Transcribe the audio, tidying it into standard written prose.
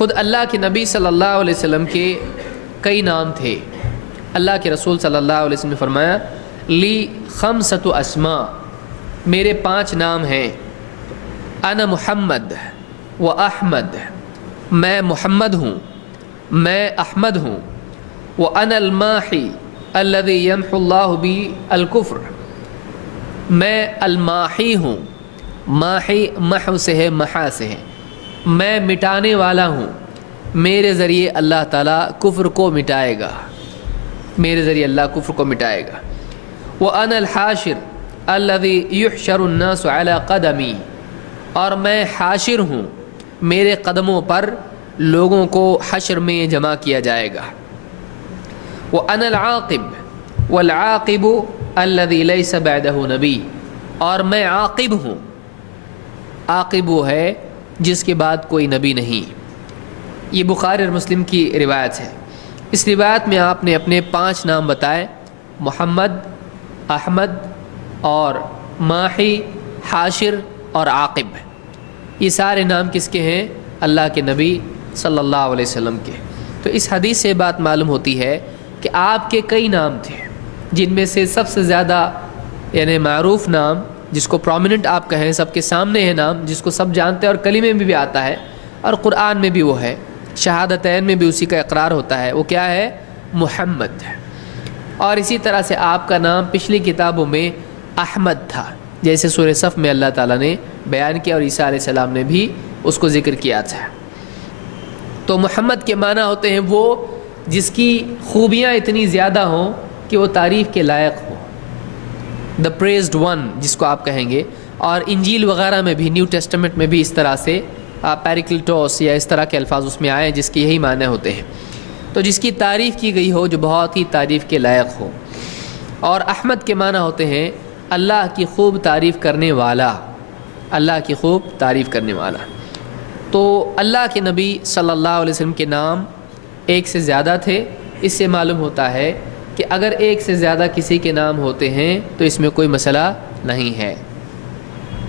خود اللہ کے نبی صلی اللہ علیہ وسلم کے کئی نام تھے۔ اللہ کے رسول صلی اللہ علیہ وسلم نے فرمایا لی خمسۃ اسماء، میرے 5 نام ہیں، انا محمد و احمد، میں محمد ہوں، میں احمد ہوں، وانا الماحی الذی یمحو اللہ بی الکفر، میں الماحی ہوں، ماحی محو سے ہے، محا سے ہے، میں مٹانے والا ہوں، میرے ذریعے اللہ تعالیٰ کفر کو مٹائے گا، میرے ذریعے اللہ کفر کو مٹائے گا۔ وَأَنَا الْحَاشِرُ الَّذِي يُحْشَرُ النَّاسُ عَلَىٰ قَدَمِي، اور میں حاشر ہوں، میرے قدموں پر لوگوں کو حشر میں جمع کیا جائے گا۔ وَأَنَا الْعَاقِبُ وَالْعَاقِبُ الَّذِي لَيْسَ بَعْدَهُ نَبِيٌّ، اور میں عاقب ہوں، عاقب وہ ہے جس کے بعد کوئی نبی نہیں۔ یہ بخاری اور مسلم کی روایت ہے۔ اس روایت میں آپ نے اپنے 5 نام بتائے، محمد، احمد اور ماحی، حاشر اور عاقب۔ یہ سارے نام کس کے ہیں؟ اللہ کے نبی صلی اللہ علیہ وسلم کے۔ تو اس حدیث سے بات معلوم ہوتی ہے کہ آپ کے کئی نام تھے، جن میں سے سب سے زیادہ یعنی معروف نام، جس کو پرومیننٹ آپ کہیں، سب کے سامنے ہے نام، جس کو سب جانتے ہیں اور کلمے میں بھی آتا ہے اور قرآن میں بھی وہ ہے، شہادتین میں بھی اسی کا اقرار ہوتا ہے، وہ کیا ہے؟ محمد۔ اور اسی طرح سے آپ کا نام پچھلی کتابوں میں احمد تھا، جیسے سورہ صف میں اللہ تعالیٰ نے بیان کیا اور عیسیٰ علیہ السلام نے بھی اس کو ذکر کیا تھا۔ تو محمد کے معنی ہوتے ہیں وہ جس کی خوبیاں اتنی زیادہ ہوں کہ وہ تعریف کے لائق ہو، دا پریزڈ ون جس کو آپ کہیں گے۔ اور انجیل وغیرہ میں بھی، نیو ٹیسٹمنٹ میں بھی اس طرح سے پیریکلٹوس یا اس طرح کے الفاظ اس میں آئے جس کے یہی معنی ہوتے ہیں۔ تو جس کی تعریف کی گئی ہو، جو بہت ہی تعریف کے لائق ہو۔ اور احمد کے معنی ہوتے ہیں اللہ کی خوب تعریف کرنے والا، اللہ کی خوب تعریف کرنے والا۔ تو اللہ کے نبی صلی اللہ علیہ وسلم کے نام ایک سے زیادہ تھے۔ اس سے معلوم ہوتا ہے کہ اگر ایک سے زیادہ کسی کے نام ہوتے ہیں تو اس میں کوئی مسئلہ نہیں ہے۔